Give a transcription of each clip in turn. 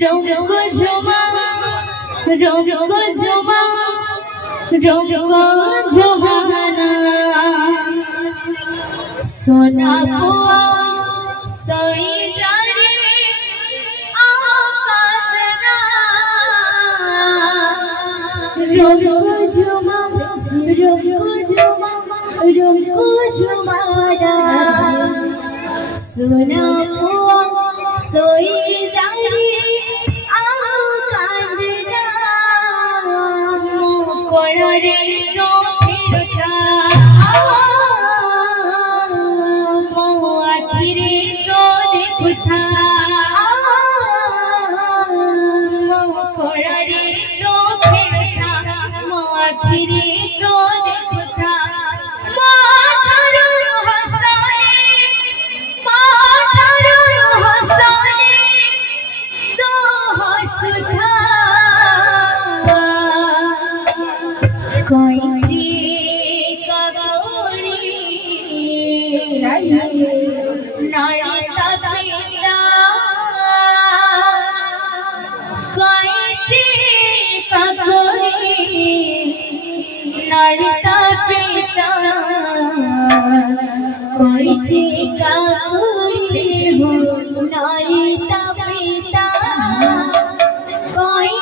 রঙ্গ ঝুমা রঙ্গ ঝুমা রঙ্গ ঝুমানা সোনা পোয়া সই জারে আকাদনা রঙ্গ ঝুমা রঙ্গ ঝুমা রঙ্গ ঝুমানা সোনা পোয়া সই জারে আকাদনা মোকড়রে তো ফিরতা আখিরে তো দেখতা মোকড়রে তো ফিরতা আখিরে তো দেখতা कोई ककोड़ी नारी तपिता कोई ककोड़ी नारी तपिता कोई ककोड़ी नारी तपिता कोई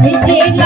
Narita